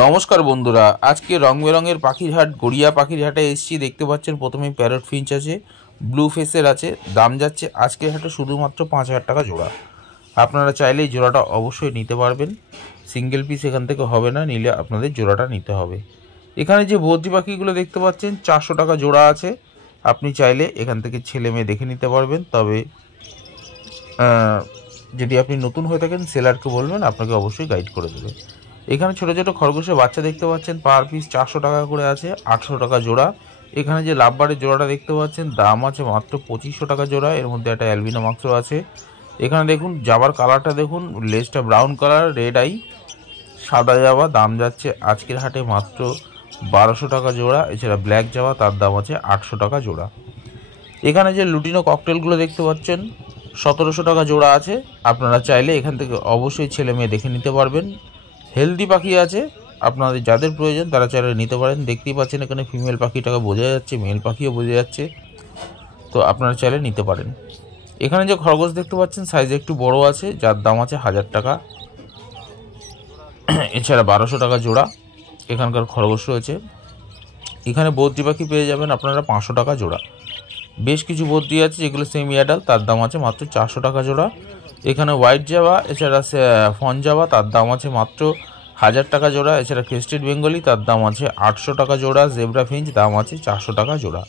নমস্কার বন্ধুরা, আজকে রং বেরঙের পাখির হাট গড়িয়া পাখির হাটে এসেছি। দেখতে পাচ্ছেন প্রথমেই প্যারট ফিঞ্চ আছে, ব্লু ফেসের আছে। দাম যাচ্ছে আজকের হাটে শুধুমাত্র 5,000 টাকা জোড়া। আপনারা চাইলেই জোড়াটা অবশ্যই নিতে পারবেন, সিঙ্গেল পিস এখান থেকে হবে না, নিলে আপনাদের জোড়াটা নিতে হবে। এখানে যে বদ্রি পাখিগুলো দেখতে পাচ্ছেন 400 টাকা জোড়া আছে। আপনি চাইলে এখান থেকে ছেলে মেয়ে দেখে নিতে পারবেন, তবে যদি আপনি নতুন হয়ে থাকেন সেলারকে বলবেন, আপনাকে অবশ্যই গাইড করে দেবে। এখানে ছোটো ছোটো খরগোশের বাচ্চা দেখতে পাচ্ছেন, পার পিস 400 টাকা করে আছে, 800 টাকা জোড়া। এখানে যে লাভবারের জোড়াটা দেখতে পাচ্ছেন দাম আছে মাত্র 2500 টাকা জোড়া। এর মধ্যে একটা অ্যালবিনো মাক্সও আছে। এখানে দেখুন জাবার কালারটা দেখুন, লেজটা ব্রাউন কালার, রেড আই, সাদা জাবা। দাম যাচ্ছে আজকের হাটে মাত্র 1200 টাকা জোড়া। এছাড়া ব্ল্যাক জাবা, তার দাম আছে 800 টাকা জোড়া। এখানে যে লুটিনো ককটেলগুলো দেখতে পাচ্ছেন 1700 টাকা জোড়া আছে। আপনারা চাইলে এখান থেকে অবশ্যই ছেলে মেয়ে দেখে নিতে পারবেন। হেলদি পাখি আছে, আপনাদের যাদের প্রয়োজন তারা চাইলে নিতে পারেন। দেখতেই পাচ্ছেন এখানে ফিমেল পাখিটাকে বোঝা যাচ্ছে, মেল পাখিও বোঝা যাচ্ছে, তো আপনারা চাইলে নিতে পারেন। এখানে যে খরগোশ দেখতে পাচ্ছেন সাইজে একটু বড় আছে, যার দাম আছে 1000 টাকা। এছাড়া 1200 টাকা জোড়া এখানকার খরগোশ রয়েছে। এখানে বদ্রি পাখি পেয়ে যাবেন আপনারা 500 টাকা জোড়া। বেশ কিছু বদ্রি আছে যেগুলো সেমি অ্যাডাল্ট, তার দাম আছে মাত্র 400 টাকা জোড়া। এখানে হোয়াইট জাভা, এছাড়া ফন জাভা, তার দাম আছে মাত্র 1000 টাকা জোড়া। এছাড়া ক্রেস্টেড বেঙ্গলি, তার দাম আছে 800 টাকা জোড়া। জেব্রা ফিঞ্চ দাম আছে 400 টাকা জোড়া।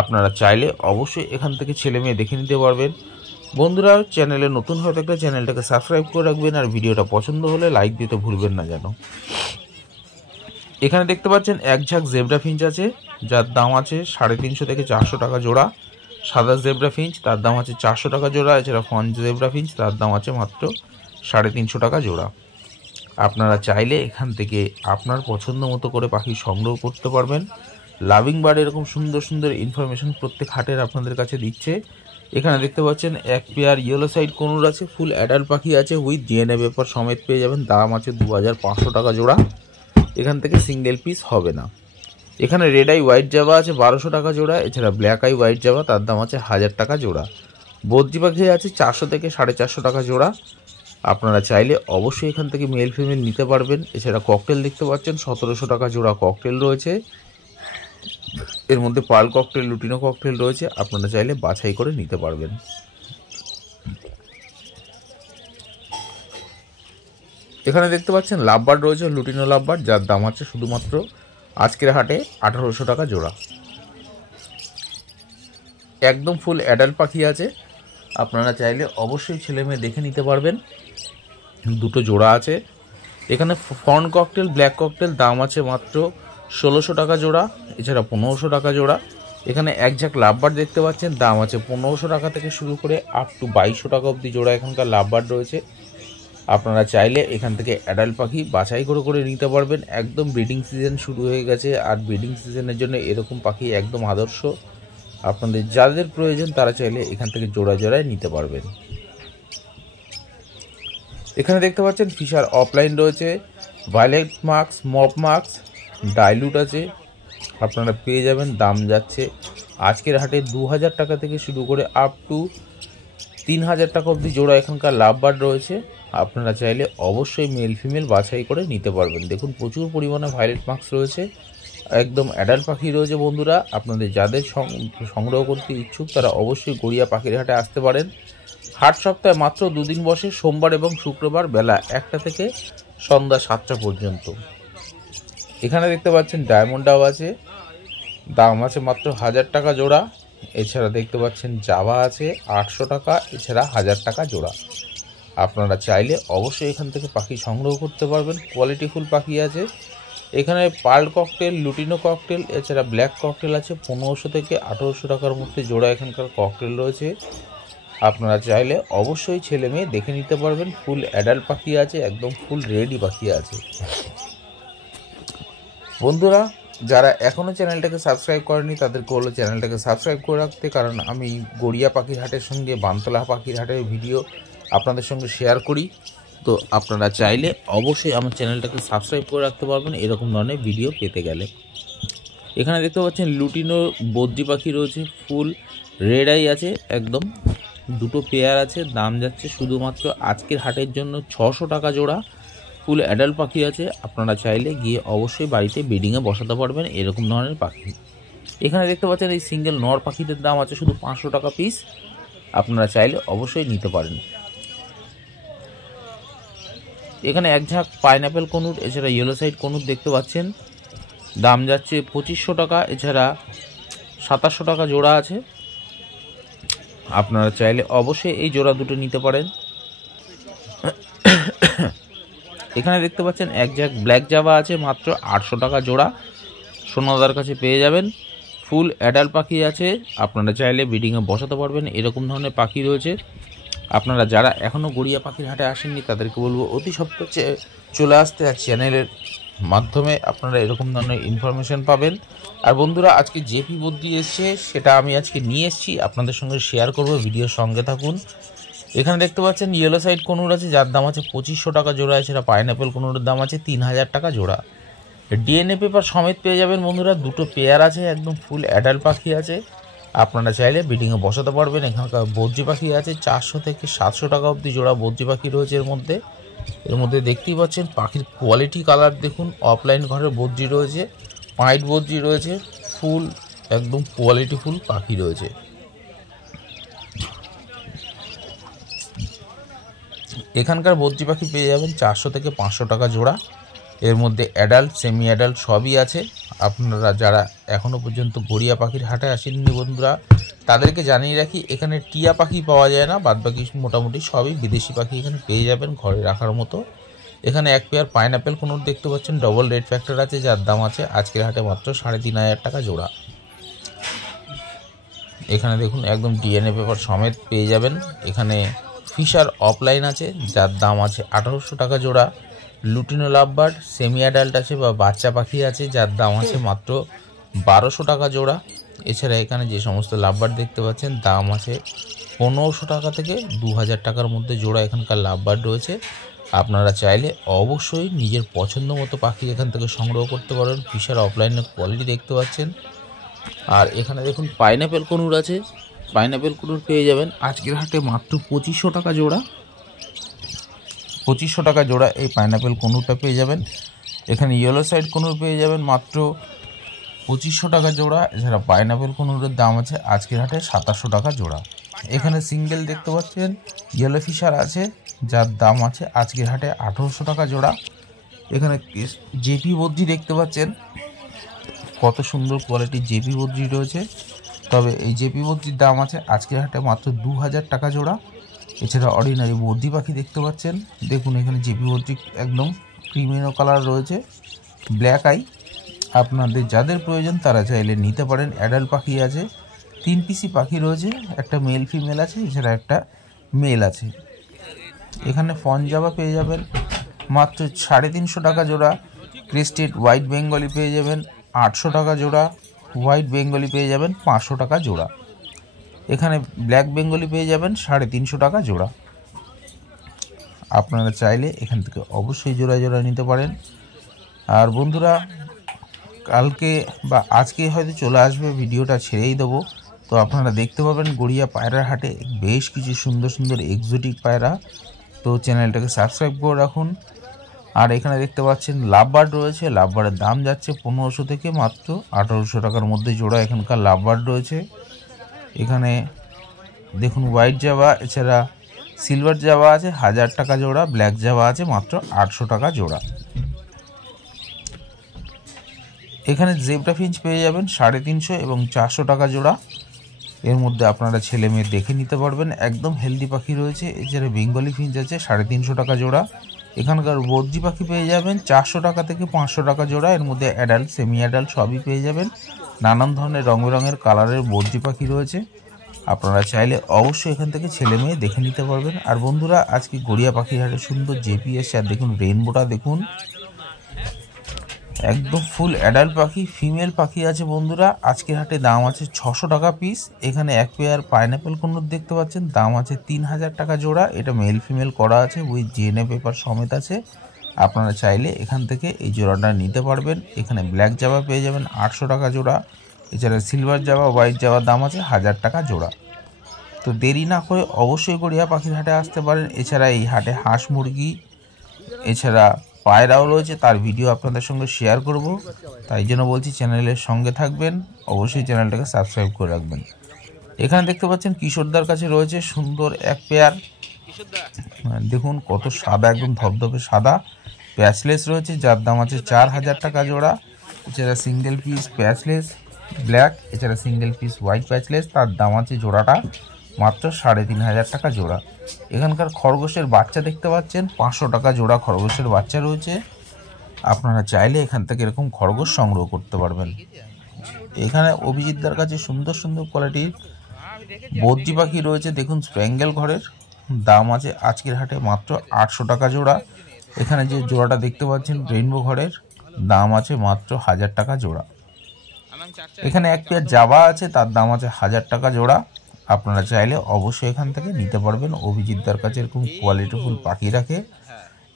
আপনারা চাইলে অবশ্যই এখান থেকে ছেলে মেয়ে দেখে নিতে পারবেন। বন্ধুরা, চ্যানেলে নতুন হয়ে থাকলে চ্যানেলটাকে সাবস্ক্রাইব করে রাখবেন, আর ভিডিওটা পছন্দ হলে লাইক দিতে ভুলবেন না যেন। এখানে দেখতে পাচ্ছেন এক ঝাঁক জেব্রা ফিঞ্চ আছে, যার দাম আছে 350 থেকে 400 টাকা জোড়া। সাদা জেব্রা ফিঞ্চ, তার দাম আছে 400 টাকা জোড়া। এছাড়া ফন জেব্রা ফিঞ্চ, তার দাম আছে মাত্র 350 টাকা জোড়া। আপনারা চাইলে এখান থেকে আপনার পছন্দ মতো করে পাখি সংগ্রহ করতে পারবেন। লাভিং বার্ড এরকম সুন্দর সুন্দর ইনফরমেশন প্রত্যেক হাটের আপনাদের কাছে দিচ্ছে। এখানে দেখতে পাচ্ছেন এক পেয়ার ইয়েলো সাইড কোনুর আছে, ফুল অ্যাডাল্ট পাখি আছে, উইথ ডিএনএ পেপার সমেত পেয়ে যাবেন। দাম আছে 2500 টাকা জোড়া। এখান থেকে সিঙ্গেল পিস হবে না। এখানে রেড আই হোয়াইট জাভা আছে 1200 টাকা জোড়া। এছাড়া ব্ল্যাক আই হোয়াইট জাভা, তার দাম আছে 1000 টাকা জোড়া। বদ্রি পাখি আছে 400 থেকে 450 টাকা জোড়া। আপনারা চাইলে অবশ্যই এখান থেকে মেল ফিমেল নিতে পারবেন। এছাড়া ককটেল দেখতে পাচ্ছেন 1700 টাকা জোড়া ককটেল রয়েছে। এর মধ্যে পার্ল ককটেল, লুটিনো ককটেল রয়েছে, আপনারা চাইলে বাছাই করে নিতে পারবেন। এখানে দেখতে পাচ্ছেন লাভবার্ড রয়েছে, লুটিনো লাভবার্ড, যার দাম আছে শুধুমাত্র আজকের হাটে 1800 টাকা জোড়া। একদম ফুল অ্যাডাল্ট পাখি আছে, আপনারা চাইলে অবশ্যই ছেলে মেয়ে দেখে নিতে পারবেন। দুটো জোড়া আছে। এখানে ফন ককটেল, ব্ল্যাক ককটেল, দাম আছে মাত্র 1600 টাকা জোড়া। এছাড়া 1500 টাকা জোড়া। এখানে এক ঝাঁক লাভবার্ড দেখতে পাচ্ছেন, দাম আছে 1500 টাকা থেকে শুরু করে আপ টু 2200 টাকা অবধি জোড়া এখানকার লাভবার্ড রয়েছে। আপনারা চাইলে এখান থেকে অ্যাডাল্ট পাখি বাছাই করে করে নিতে পারবেন। একদম ব্রিডিং সিজন শুরু হয়ে গেছে, আর ব্রিডিং সিজনের জন্য এরকম পাখি একদম আদর্শ। আপনাদের যাদের প্রয়োজন তারা চাইলে এখান থেকে জোড়া জোড়ায় নিতে পারবেন। এখানে দেখতে পাচ্ছেন ফিশার অফলাইন রয়েছে, violet marks, mop marks, dilute আছে, আপনারা পেয়ে যাবেন। দাম যাচ্ছে আজকের হাটে 2000 টাকা থেকে শুরু করে আপ টু 3000 টাকা অবধি জোড়া এখানকার লাভবার্ড রয়েছে। আপনারা চাইলে অবশ্যই মেল ফিমেল বাছাই করে নিতে পারবেন। দেখুন প্রচুর পরিমাণে ভায়োলেট মার্কস রয়েছে, একদম অ্যাডাল্ট পাখি রয়েছে। বন্ধুরা, আপনাদের যাদের সংগ্রহ করতে ইচ্ছুক তারা অবশ্যই গড়িয়া পাখির হাটে আসতে পারেন। হাট সপ্তাহে মাত্র 2 দিন বসে, সোমবার এবং শুক্রবার বেলা 1টা থেকে সন্ধ্যা 7টা পর্যন্ত। এখানে দেখতে পাচ্ছেন ডায়মন্ড ডাব আছে, দাম আছে মাত্র 1000 টাকা জোড়া। এছাড়া দেখতে পাচ্ছেন জাভা আছে 800 টাকা, এছাড়া 1000 টাকা জোড়া। আপনারা চাইলে অবশ্যই এখান থেকে পাখি সংগ্রহ করতে পারবেন। কোয়ালিটিফুল পাখি আছে। এখানে পার্ল ককটেল, লুটিনো ককটেল, এছাড়া ব্ল্যাক ককটেল আছে 1500 থেকে 1800 টাকার মধ্যে জোড়া এখানকার ককটেল রয়েছে। আপনারা চাইলে অবশ্যই ছেলে মেয়ে দেখে নিতে পারবেন। ফুল অ্যাডাল্ট পাখি আছে, একদম ফুল রেডি পাখি আছে। বন্ধুরা, যারা এখনও চ্যানেলটাকে সাবস্ক্রাইব করেনি তাদেরকে হলো চ্যানেলটাকে সাবস্ক্রাইব করে রাখতে, কারণ আমি গড়িয়া পাখির হাটের সঙ্গে বানতলা পাখির হাটের ভিডিও আপনাদের সঙ্গে শেয়ার করি। তো আপনারা চাইলে অবশ্যই আমার চ্যানেলটাকে সাবস্ক্রাইব করে রাখতে পারবেন এরকম ধরনের ভিডিও পেতে গেলে। এখানে দেখতে পাচ্ছেন লুটিনো বদ্রি পাখি রয়েছে, ফুল রেড আই আছে, একদম দুটো পেয়ার আছে। দাম যাচ্ছে শুধুমাত্র আজকের হাটের জন্য 600 টাকা জোড়া। ফুল অ্যাডাল্ট পাখি আছে, আপনারা চাইলে গিয়ে অবশ্যই বাড়িতে ব্রিডিংয়ে বসাতে পারবেন এরকম ধরনের পাখি। এখানে দেখতে পাচ্ছেন এই সিঙ্গেল নর পাখিদের দাম আছে শুধু 500 টাকা পিস, আপনারা চাইলে অবশ্যই নিতে পারেন। এখানে এক ঝাঁক পাইনঅ্যাপেল কনুর এছাড়া ইয়েলো সাইড কনুর দেখতে পাচ্ছেন, দাম যাচ্ছে 2500 টাকা, এছাড়া 2700 টাকা জোড়া আছে, আপনারা চাইলে অবশ্যই এই জোড়া দুটো নিতে পারেন। এখানে দেখতে পাচ্ছেন এক ঝাঁক ব্ল্যাক জাভা আছে মাত্র 800 টাকা জোড়া, সোনাদার কাছে পেয়ে যাবেন। ফুল অ্যাডাল্ট পাখি আছে, আপনারা চাইলে ব্রিডিংয়ে বসাতে পারবেন এরকম ধরনের পাখি রয়েছে। আপনারা যারা এখনও গড়িয়া পাখির হাটে আসেননি তাদেরকে বলবো অতি সত্বর চলে আসতে, আর চ্যানেলের মাধ্যমে আপনারা এরকম ধরনের ইনফরমেশন পাবেন। আর বন্ধুরা, আজকে জেপি বদ্রি এসছে, সেটা আমি আজকে নিয়ে এসেছি, আপনাদের সঙ্গে শেয়ার করব, ভিডিওর সঙ্গে থাকুন। এখানে দেখতে পাচ্ছেন ইয়েলো সাইড কনুর আছে, যার দাম আছে 2500 টাকা জোড়া, এছাড়া পাইনঅ্যাপেল কনুরের দাম আছে 3000 টাকা জোড়া। ডিএনএ পেপার সমেত পেয়ে যাবেন বন্ধুরা, দুটো পেয়ার আছে, একদম ফুল অ্যাডাল্ট পাখি আছে, আপনারা চাইলে ব্রিডিংয়ে বসাতে পারবেন। এখানকার বদ্রি পাখি আছে 400 থেকে 700 টাকা অবধি জোড়া বদ্রি পাখি রয়েছে। এর মধ্যে দেখতেই পাচ্ছেন পাখির কোয়ালিটি, কালার দেখুন। অফলাইন ঘরের বদ্রি রয়েছে, পাইট বদ্রি রয়েছে, ফুল একদম কোয়ালিটিফুল পাখি রয়েছে। এখানকার বদ্রি পাখি পেয়ে যাবেন 400 থেকে 500 টাকা জোড়া। এর মধ্যে অ্যাডাল্ট, সেমি অ্যাডাল্ট সবই আছে। আপনারা যারা এখনও পর্যন্ত গড়িয়া পাখির হাটে আসেননি বন্ধুরা, তাদেরকে জানিয়ে রাখি এখানে টিয়া পাখি পাওয়া যায় না, বাদবাকি মোটামুটি সবই বিদেশি পাখি এখানে পেয়ে যাবেন ঘরে রাখার মতো। এখানে এক পেয়ার পাইনঅ্যাপেল কোনুর দেখতে পাচ্ছেন, ডবল রেড ফ্যাক্টর আছে, যার দাম আছে আজকের হাটে মাত্র 3500 টাকা জোড়া। এখানে দেখুন একদম ডিএনএ পেপার সমেত পেয়ে যাবেন। এখানে ফিশার অফলাইন আছে, যার দাম আছে 1800 টাকা জোড়া। লুটিনো লাভবার্ড সেমি অ্যাডাল্ট আছে বা বাচ্চা পাখি আছে, যার দাম আছে মাত্র 1200 টাকা জোড়া। এছাড়া এখানে যে সমস্ত লাভবার্ড দেখতে পাচ্ছেন, দাম আছে 1500 টাকা থেকে 2000 টাকার মধ্যে জোড়া এখানকার লাভবার্ড রয়েছে। আপনারা চাইলে অবশ্যই নিজের পছন্দ মতো পাখি এখান থেকে সংগ্রহ করতে পারেন। ফিশার অফলাইনের কোয়ালিটি দেখতে পাচ্ছেন। আর এখানে দেখুন পাইনঅ্যাপেল কনুর আছে, পাইনঅ্যাপেল কনুর পেয়ে যাবেন আজকের হাটে মাত্র 2500 টাকা জোড়া। 2500 টাকা জোড়া এই পাইনঅ্যাপেল কনুরটা পেয়ে যাবেন। এখানে ইয়েলো সাইড কনুর পেয়ে যাবেন মাত্র 2500 টাকা জোড়া। এছাড়া পাইনঅ্যাপেল কনুরের দাম আছে আজকের হাটে 2700 টাকা জোড়া। এখানে সিঙ্গেল দেখতে পাচ্ছেন ইয়েলো ফিশার আছে, যার দাম আছে আজকের হাটে 1800 টাকা জোড়া। এখানে জেপি বদ্রি দেখতে পাচ্ছেন, কত সুন্দর কোয়ালিটির জেপি বদ্রি রয়েছে। তবে এই জেপি বদ্রির দাম আছে আজকের হাটে মাত্র 2000 টাকা জোড়া। এছাড়া অর্ডিনারি বদ্রি পাখি দেখতে পাচ্ছেন, দেখুন এখানে জেপি বদ্রি একদম ক্রিমিনো কালার রয়েছে, ব্ল্যাক আই। আপনাদের যাদের প্রয়োজন তারা চাইলে নিতে পারেন। অ্যাডাল্ট পাখি আছে, 3 পিসি পাখি রয়েছে, একটা মেল ফিমেল আছে, এছাড়া একটা মেল আছে। এখানে ফন জাভা পেয়ে যাবেন মাত্র 350 টাকা জোড়া। ক্রেস্টেড হোয়াইট বেঙ্গলি পেয়ে যাবেন 800 টাকা জোড়া। হোয়াইট বেঙ্গলি পেয়ে যাবেন 500 টাকা জোড়া। এখানে ব্ল্যাক বেঙ্গলি পেয়ে যাবেন 350 টাকা জোড়া। আপনারা চাইলে এখান থেকে অবশ্যই জোড়া জোড়া নিতে পারেন। আর বন্ধুরা, কালকে বা আজকে হয়তো চলে আসবে, ভিডিওটা ছেড়েই দেবো, তো আপনারা দেখতে পাবেন গড়িয়া পায়রার হাটে বেশ কিছু সুন্দর সুন্দর এক্সোটিক পায়রা। তো চ্যানেলটাকে সাবস্ক্রাইব করে রাখুন। আর এখানে দেখতে পাচ্ছেন লাভবার্ড রয়েছে, লাভবার্ডের দাম যাচ্ছে 1500 থেকে মাত্র 1800 টাকার মধ্যে জোড়া এখানকার লাভবার্ড রয়েছে। এখানে দেখুন হোয়াইট জাভা, এছাড়া সিলভার জাভা আছে 1000 টাকা জোড়া। ব্ল্যাক জাভা আছে মাত্র 800 টাকা জোড়া। এখানে জেব্রা ফিঞ্চ পেয়ে যাবেন 350 এবং 400 টাকা জোড়া। এর মধ্যে আপনারা ছেলে মেয়ে দেখে নিতে পারবেন, একদম হেলদি পাখি রয়েছে। এছাড়া বেঙ্গলি ফিঞ্চ আছে 350 টাকা জোড়া। এখানকার বদ্রি পাখি পেয়ে যাবেন 400 টাকা থেকে 500 টাকা জোড়া। এর মধ্যে অ্যাডাল্ট, সেমি অ্যাডাল্ট সবই পেয়ে যাবেন। নানান ধরনের রং বেরঙের কালারের বদ্রি পাখি রয়েছে। আপনারা চাইলে অবশ্যই এখান থেকে ছেলে মেয়ে দেখে নিতে পারবেন। আর বন্ধুরা, আজকে গড়িয়া পাখির হাটে সুন্দর জেপিএস, আর দেখুন রেইনবোটা দেখুন, একদম ফুল অ্যাডাল্ট পাখি, ফিমেল পাখি আছে বন্ধুরা। আজকের হাটে দাম আছে 600 টাকা পিস। এখানে এক পেয়ার পাইনঅ্যাপেল কনুর দেখতে পাচ্ছেন, দাম আছে 3000 টাকা জোড়া। এটা মেল ফিমেল করা আছে, উইথ ডিএনএ পেপার সমেত আছে। আপনারা চাইলে এখান থেকে এই জোড়াটা নিতে পারবেন। এখানে ব্ল্যাক জাভা পেয়ে যাবেন 800 টাকা জোড়া। এছাড়া সিলভার জাভা, হোয়াইট জাভার দাম আছে 1000 টাকা জোড়া। তো দেরি না করে অবশ্যই গড়িয়া পাখির হাটে আসতে পারেন। এছাড়া এই হাটে হাঁস মুরগি, এছাড়া পায়রাও রয়েছে, তার ভিডিও আপনাদের সঙ্গে শেয়ার করব। তাই জন্য বলছি চ্যানেলের সঙ্গে থাকবেন, অবশ্যই চ্যানেলটাকে সাবস্ক্রাইব করে রাখবেন। এখানে দেখতে পাচ্ছেন কিশোরদার কাছে রয়েছে সুন্দর এক পেয়ার, দেখুন কত সাদা, একদম ধবধবে সাদা প্যাচলেস রয়েছে, যার দাম আছে 4000 টাকা জোড়া। এছাড়া সিঙ্গেল পিস প্যাচলেস ব্ল্যাক, এছাড়া সিঙ্গেল পিস হোয়াইট প্যাচলেস, তার দাম আছে জোড়াটা মাত্র 3500 টাকা জোড়া। এখানকার খরগোশের বাচ্চা দেখতে পাচ্ছেন 500 টাকা জোড়া খরগোশের বাচ্চা রয়েছে। আপনারা চাইলে এখান থেকে এরকম খরগোশ সংগ্রহ করতে পারবেন। এখানে অভিজিৎদার কাছে সুন্দর সুন্দর কোয়ালিটির বদ্রি পাখি রয়েছে, দেখুন স্প্যাঙ্গেল ঘরের, দাম আছে আজকের হাটে মাত্র 800 টাকা জোড়া। এখানে যে জোড়াটা দেখতে পাচ্ছেন রেইনবো ঘরের, দাম আছে মাত্র 1000 টাকা জোড়া। এখানে এক পেয়ার জাবা আছে, তার দাম আছে 1000 টাকা জোড়া। আপনারা চাইলে অবশ্যই এখান থেকে নিতে পারবেন। অভিজিৎদার কাছে এরকম কোয়ালিটিফুল পাখি রাখে।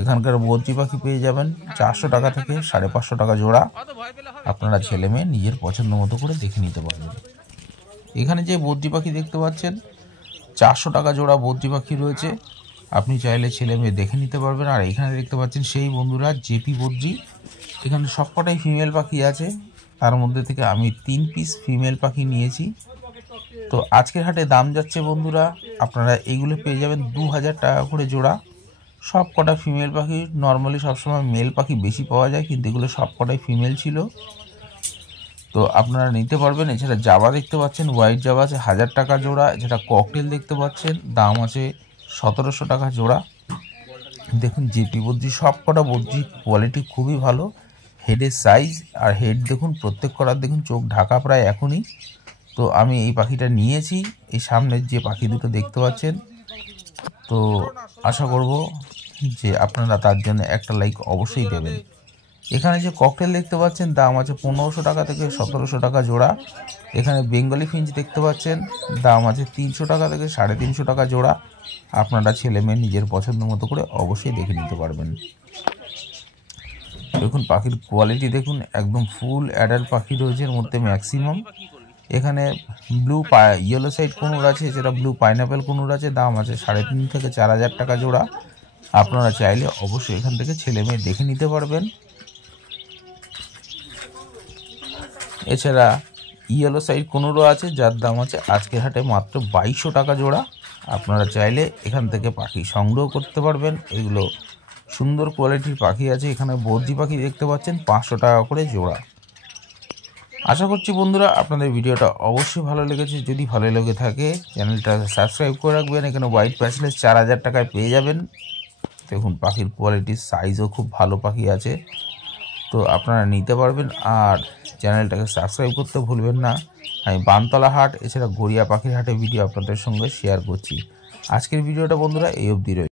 এখানকার বদ্রি পাখি পেয়ে যাবেন 400 টাকা থেকে 550 টাকা জোড়া। আপনারা ছেলে মেয়ে নিজের পছন্দ মতো করে দেখে নিতে পারবেন। এখানে যে বদ্রি পাখি দেখতে পাচ্ছেন 400 টাকা জোড়া বদ্রি পাখি রয়েছে, আপনি চাইলে ছেলে মেয়ে দেখে নিতে পারবেন। আর এখানে দেখতে পাচ্ছেন সেই বন্ধুরা জেপি বদ্রি, এখানে সবকটাই ফিমেল পাখি আছে, তার মধ্যে থেকে আমি 3 পিস ফিমেল পাখি নিয়েছি। তো আজকের হাটে দাম যাচ্ছে বন্ধুরা, আপনারা এইগুলো পেয়ে যাবেন 2000 টাকা করে জোড়া। সব কটা ফিমেল পাখি, নর্মালি সবসময় মেল পাখি বেশি পাওয়া যায়, কিন্তু এগুলো সব কটাই ফিমেল ছিল, তো আপনারা নিতে পারবেন। এছাড়া জাবা দেখতে পাচ্ছেন, হোয়াইট জাবা আছে 1000 টাকা জোড়া। এছাড়া ককটেল দেখতে পাচ্ছেন, দাম আছে 1700 টাকা জোড়া। দেখুন জেপি বদ্রি, সব কটা বদ্রি কোয়ালিটি খুবই ভালো। হেডের সাইজ আর হেড দেখুন, প্রত্যেক কটার দেখুন চোখ ঢাকা প্রায় এখনই। তো আমি এই পাখিটা নিয়েছি, এই সামনের যে পাখি দুটো দেখতে পাচ্ছেন, তো আশা করব যে আপনারা তার জন্য একটা লাইক অবশ্যই দেবেন। এখানে যে ককটেল দেখতে পাচ্ছেন, দাম আছে 1500 টাকা থেকে 1700 টাকা জোড়া। এখানে বেঙ্গলি ফিঞ্চ দেখতে পাচ্ছেন, দাম আছে 300 টাকা থেকে 350 টাকা জোড়া। আপনারা ছেলে মেয়ে নিজের পছন্দ মতো করে অবশ্যই দেখে নিতে পারবেন। দেখুন পাখির কোয়ালিটি দেখুন, একদম ফুল অ্যাডাল্ট পাখি রয়েছে এর মধ্যে ম্যাক্সিমাম। এখানে ব্লু ইয়েলো সাইড কোনুর আছে, যেটা ব্লু পাইনাপেল কোনুর আছে, দাম আছে 3500 থেকে 4000 টাকা জোড়া। আপনারা চাইলে অবশ্যই এখান থেকে ছেলে মেয়ে দেখে নিতে পারবেন। এছাড়া ইয়েলো সাইড কোনুরও আছে, যার দাম আছে আজকের হাটে মাত্র 2200 টাকা জোড়া। আপনারা চাইলে এখান থেকে পাখি সংগ্রহ করতে পারবেন। এগুলো সুন্দর কোয়ালিটির পাখি আছে। এখানে বদ্রি পাখি দেখতে পাচ্ছেন 500 টাকা করে জোড়া। আশা করছি বন্ধুরা আপনাদের ভিডিওটা অবশ্যই ভালো লেগেছে। যদি ভালো লেগে থাকে চ্যানেলটা সাবস্ক্রাইব করে রাখবেন। এখানে হোয়াইট প্যাচলেস 4000 টাকায় পেয়ে যাবেন। দেখুন পাখির কোয়ালিটির সাইজও খুব ভালো পাখি আছে, তো আপনারা নিতে পারবেন। আর চ্যানেলটাকে সাবস্ক্রাইব করতে ভুলবেন না। আমি বানতলা হাট এছাড়া গড়িয়া পাখির হাটে ভিডিও আপনাদের সঙ্গে শেয়ার করছি। আজকের ভিডিওটা বন্ধুরা এই অবধি রইল।